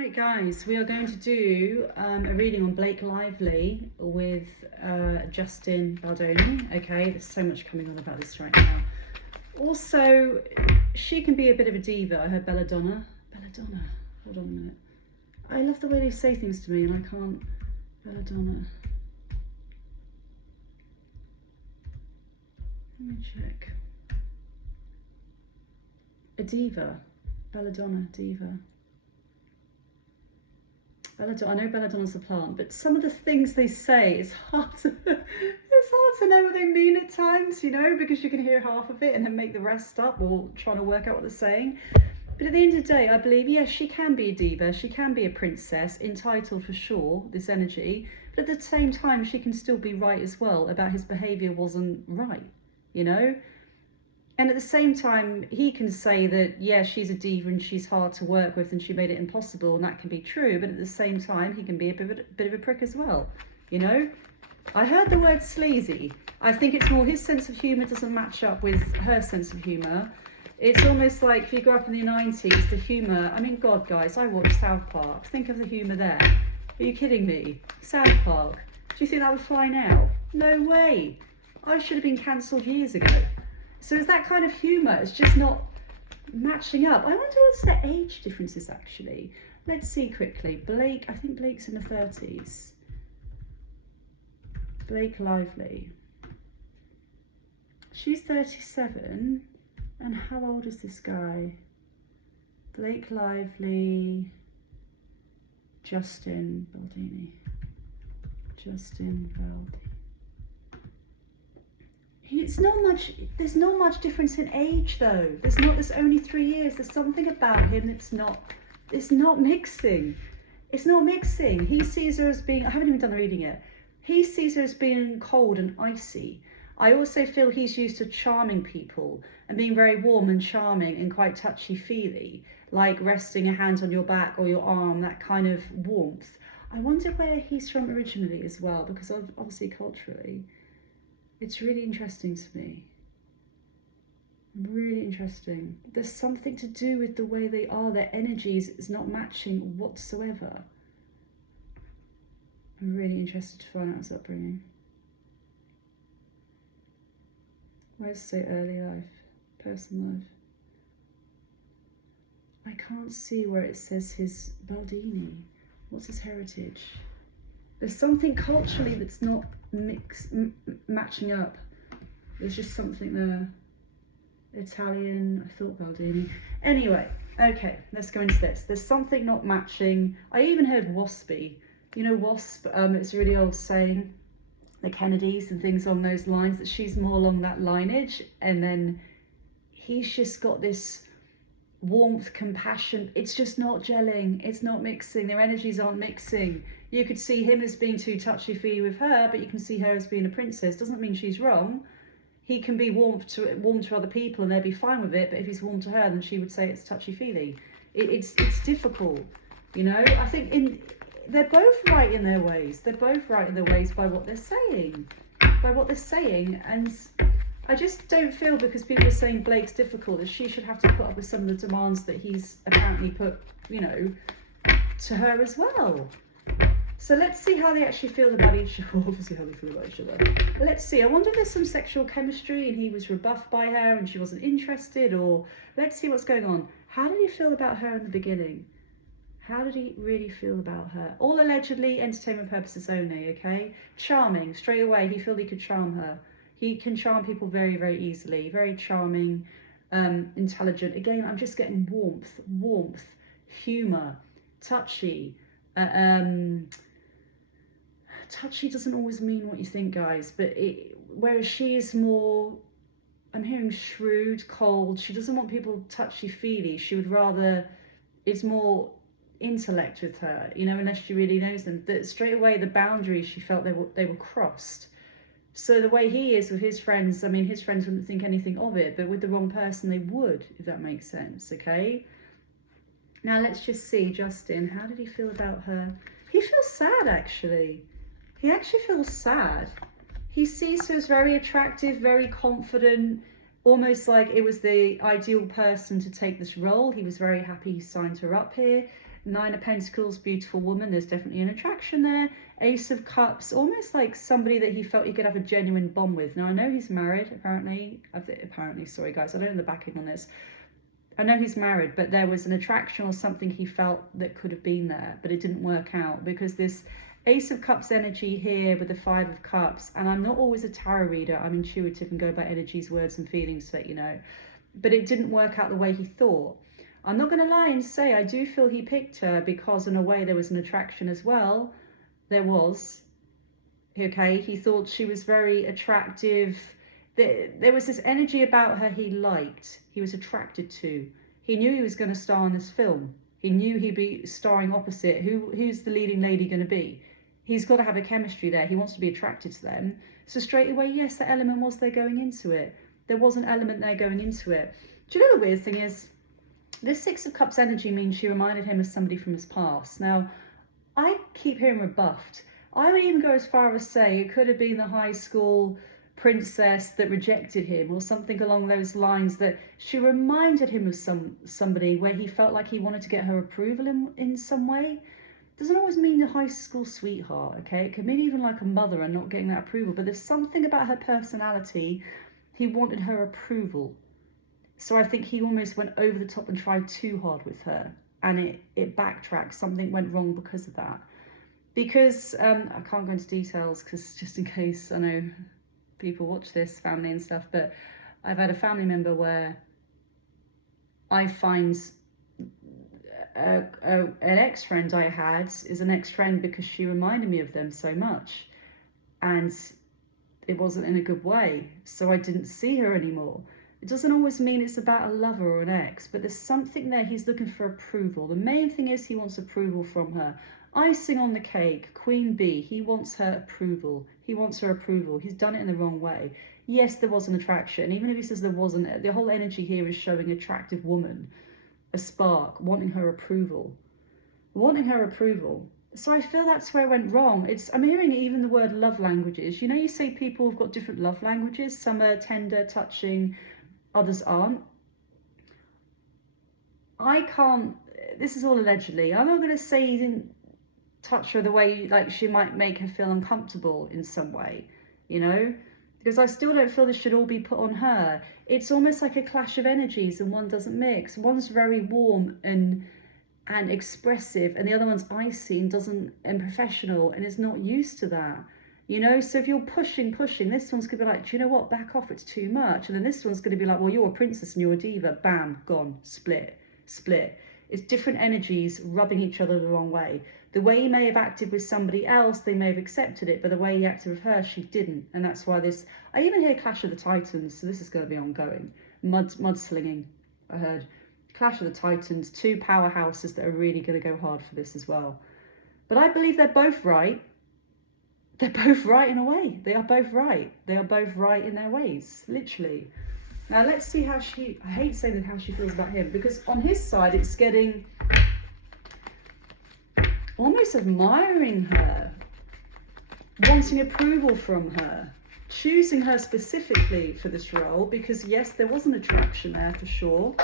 Right guys, we are going to do a reading on Blake Lively with Justin Baldoni. Okay, there's so much coming on about this right now. Also, she can be a bit of a diva. I heard Belladonna, hold on a minute. I love the way they say things to me and I can't. Belladonna. Let me check. A diva. Belladonna, diva. I know belladonna's a plant, but some of the things they say, it's hard to know what they mean at times, you know, because you can hear half of it and then make the rest up or trying to work out what they're saying. But at the end of the day, I believe, yes, she can be a diva, she can be a princess, entitled for sure, this energy, but at the same time, she can still be right as well about his behaviour wasn't right, you know? And at the same time, he can say that, yeah, she's a diva and she's hard to work with and she made it impossible, and that can be true. But at the same time, he can be a bit of a prick as well, you know? I heard the word sleazy. I think it's more his sense of humour doesn't match up with her sense of humour. It's almost like if you grew up in the 90s, the humour, I mean, God, guys, I watched South Park. Think of the humour there. Are you kidding me? South Park. Do you think that would fly now? No way. I should have been cancelled years ago. So it's that kind of humour, it's just not matching up. I wonder what's the age differences actually. Let's see quickly. Blake, I think Blake's in the 30s. Blake Lively. She's 37. And how old is this guy? Blake Lively, Justin Baldoni. Justin Baldoni. There's not much difference in age though. There's only 3 years. There's something about him that's it's not mixing. It's not mixing. He sees her as being, I haven't even done the reading yet. He sees her as being cold and icy. I also feel he's used to charming people and being very warm and charming and quite touchy-feely, like resting a hand on your back or your arm, that kind of warmth. I wonder where he's from originally as well, because obviously culturally, it's really interesting to me. Really interesting. There's something to do with the way they are. Their energies is not matching whatsoever. I'm really interested to find out his upbringing. Where does it say early life? Personal life. I can't see where it says his Baldini. What's his heritage? There's something culturally that's not matching up. There's just something there. Italian, I thought Baldini. Anyway, okay, let's go into this. There's something not matching. I even heard waspy. You know, wasp, it's a really old saying, the Kennedys and things along those lines, that she's more along that lineage. And then he's just got this warmth, compassion. It's just not gelling. It's not mixing. Their energies aren't mixing. You could see him as being too touchy-feely with her, but you can see her as being a princess. Doesn't mean she's wrong. He can be warm to other people and they'd be fine with it, but if he's warm to her, then she would say it's touchy-feely. It's difficult, you know? I think they're both right in their ways. They're both right in their ways by what they're saying. And I just don't feel, because people are saying Blake's difficult, that she should have to put up with some of the demands that he's apparently put, you know, to her as well. So let's see how they actually feel about each other. Obviously how they feel about each other. Let's see. I wonder if there's some sexual chemistry and he was rebuffed by her and she wasn't interested, or let's see what's going on. How did he feel about her in the beginning? How did he really feel about her? All allegedly entertainment purposes only, okay? Charming. Straight away, he felt he could charm her. He can charm people very, very easily. Very charming, intelligent. Again, I'm just getting warmth, humour, touchy. Touchy doesn't always mean what you think, guys, but whereas she is more, I'm hearing shrewd, cold. She doesn't want people touchy-feely. She would rather, it's more intellect with her, you know, unless she really knows them. That straight away, the boundaries, she felt they were crossed. So the way he is with his friends, I mean, his friends wouldn't think anything of it, but with the wrong person, they would, if that makes sense, okay? Now, let's just see, Justin, how did he feel about her? He feels sad, actually. He actually feels sad. He sees her as very attractive, very confident, almost like it was the ideal person to take this role. He was very happy he signed her up here. Nine of Pentacles, beautiful woman. There's definitely an attraction there. Ace of Cups, almost like somebody that he felt he could have a genuine bond with. Now, I know he's married, apparently. Sorry guys, I don't know the backing on this. I know he's married, but there was an attraction or something he felt that could have been there, but it didn't work out because this Ace of Cups energy here with the Five of Cups, and I'm not always a tarot reader, I'm intuitive and go by energies, words and feelings to let you know, but it didn't work out the way he thought. I'm not going to lie and say I do feel he picked her because in a way there was an attraction as well. There was. Okay, he thought she was very attractive. There was this energy about her he liked, he was attracted to. He knew he was going to star in this film. He knew he'd be starring opposite. Who's the leading lady going to be? He's got to have a chemistry there. He wants to be attracted to them. So straight away, yes, the element was there going into it. There was an element there going into it. Do you know the weird thing is, this Six of Cups energy means she reminded him of somebody from his past. Now, I keep hearing rebuffed. I would even go as far as say it could have been the high school princess that rejected him or something along those lines, that she reminded him of somebody where he felt like he wanted to get her approval in some way. Doesn't always mean a high school sweetheart, okay? It could mean even like a mother and not getting that approval, but there's something about her personality, he wanted her approval. So I think he almost went over the top and tried too hard with her, and it backtracked. Something went wrong because of that. Because I can't go into details because just in case I know people watch this, family and stuff, but I've had a family member where I find an ex-friend I had is an ex-friend because she reminded me of them so much, and it wasn't in a good way, so I didn't see her anymore. It doesn't always mean it's about a lover or an ex, but there's something there. He's looking for approval. The main thing is he wants approval from her. Icing on the cake, Queen Bee, he wants her approval. He wants her approval. He's done it in the wrong way. Yes, there was an attraction. Even if he says there wasn't, the whole energy here is showing attractive woman, a spark, wanting her approval. Wanting her approval. So I feel that's where it went wrong. I'm hearing even the word love languages. You know, you say people have got different love languages. Some are tender, touching, others aren't. I can't, this is all allegedly. I'm not going to say he didn't touch her the way like she might make her feel uncomfortable in some way, you know, because I still don't feel this should all be put on her. It's almost like a clash of energies and one doesn't mix. One's very warm and expressive and the other one's icy and professional and is not used to that, you know. So if you're pushing, this one's gonna be like, do you know what, back off, it's too much. And then this one's gonna be like, well, you're a princess and you're a diva, bam, gone, split. It's different energies rubbing each other the wrong way. The way he may have acted with somebody else, they may have accepted it, but the way he acted with her, she didn't. And that's why I even hear Clash of the Titans, so this is going to be ongoing. Mudslinging, I heard. Clash of the Titans, two powerhouses that are really going to go hard for this as well. But I believe they're both right. They're both right in a way. They are both right. They are both right in their ways, literally. Now let's see how I hate saying that, how she feels about him, because on his side it's getting almost admiring her, wanting approval from her, choosing her specifically for this role, because yes, there was an attraction there for sure.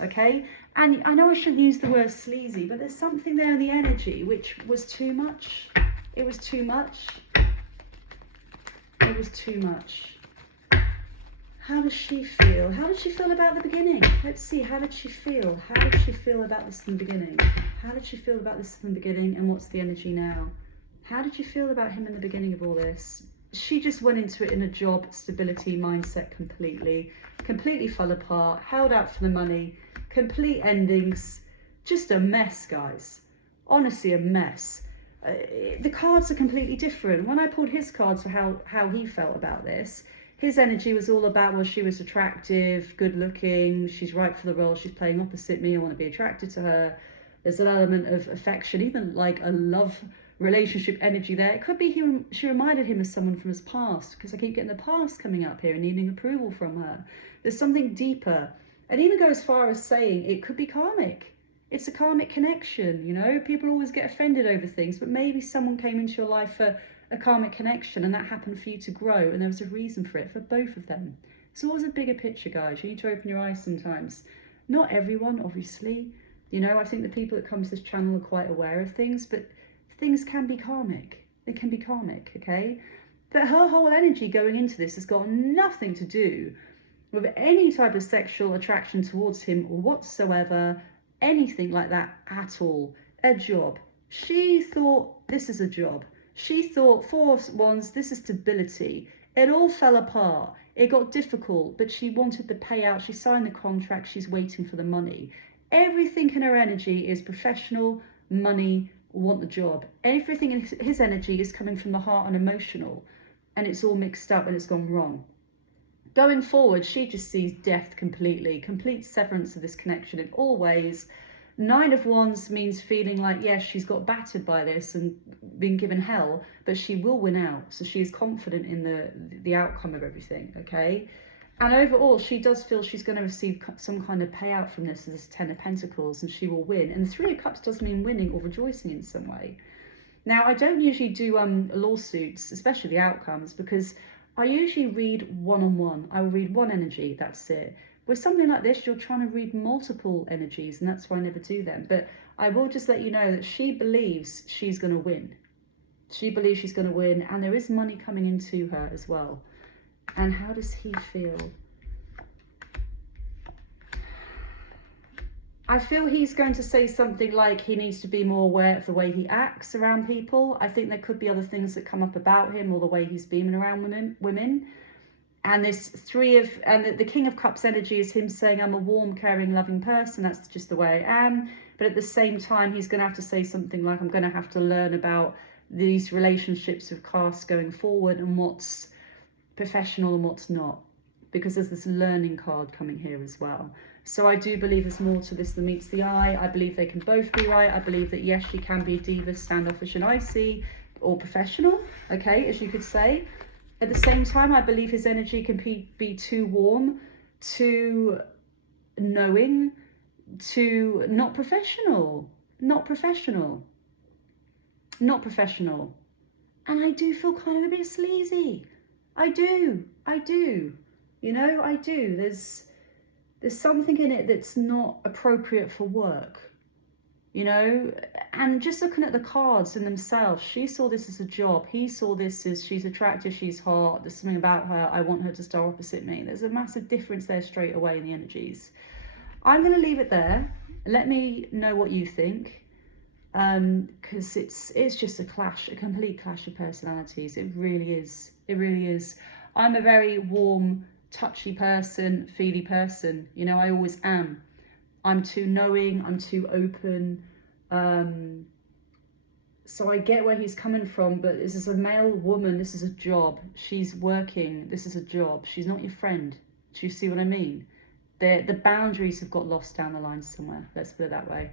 Okay? And I know I shouldn't use the word sleazy, but there's something there in the energy which was too much. It was too much. How does she feel? How did she feel about the beginning? Let's see, how did she feel? How did she feel about this in the beginning? And what's the energy now? How did you feel about him in the beginning of all this? She just went into it in a job stability mindset completely fell apart, held out for the money, complete endings, just a mess, guys. Honestly, a mess. The cards are completely different. When I pulled his cards for how he felt about this, his energy was all about, well, she was attractive, good looking, she's right for the role, she's playing opposite me, I want to be attracted to her. There's an element of affection, even like a love relationship energy there. It could be she reminded him of someone from his past, because I keep getting the past coming up here and needing approval from her. There's something deeper. And even go as far as saying it could be karmic. It's a karmic connection, you know. People always get offended over things, but maybe someone came into your life for a karmic connection and that happened for you to grow, and there was a reason for it for both of them. It's always a bigger picture, guys. You need to open your eyes sometimes. Not everyone, obviously, You know, I think the people that come to this channel are quite aware of things, but things can be karmic. They can be karmic, okay? But her whole energy going into this has got nothing to do with any type of sexual attraction towards him or whatsoever, anything like that at all. A job. She thought this is a job. She thought Four of Wands, this is stability. It all fell apart. It got difficult, but she wanted the payout. She signed the contract. She's waiting for the money. Everything in her energy is professional, money, want the job. Everything in his energy is coming from the heart and emotional, and it's all mixed up and it's gone wrong. Going forward, she just sees death completely, complete severance of this connection in all ways. Nine of Wands means feeling like, yes, she's got battered by this and been given hell, but she will win out. So she is confident in the outcome of everything, okay? And overall, she does feel she's going to receive some kind of payout from this, as this Ten of Pentacles, and she will win. And the Three of Cups does mean winning or rejoicing in some way. Now, I don't usually do lawsuits, especially the outcomes, because I usually read one-on-one. I will read one energy, that's it. With something like this, you're trying to read multiple energies, and that's why I never do them. But I will just let you know that she believes she's going to win. She believes she's going to win, and there is money coming into her as well. And how does he feel? I feel he's going to say something like he needs to be more aware of the way he acts around people. I think there could be other things that come up about him or the way he's beaming around women. And this the King of Cups energy is him saying, I'm a warm, caring, loving person. That's just the way I am. But at the same time, he's going to have to say something like, I'm going to have to learn about these relationships with caste going forward and what's professional and what's not. Because there's this learning card coming here as well. So I do believe there's more to this than meets the eye. I believe they can both be right. I believe that, yes, she can be a diva, standoffish and icy, or professional, okay, as you could say. At the same time, I believe his energy can be too warm, too knowing, too not professional. Not professional. Not professional. And I do feel kind of a bit sleazy. I do. You know, I do. There's something in it that's not appropriate for work, you know? And just looking at the cards in themselves, she saw this as a job. He saw this as she's attractive, she's hot, there's something about her, I want her to star opposite me. There's a massive difference there straight away in the energies. I'm going to leave it there. Let me know what you think. Because it's just a clash, a complete clash of personalities. It really is. It really is. I'm a very warm, touchy person, feely person. You know, I always am. I'm too knowing, I'm too open. So I get where he's coming from, but this is a male woman, this is a job. She's working, this is a job. She's not your friend. Do you see what I mean? The boundaries have got lost down the line somewhere. Let's put it that way.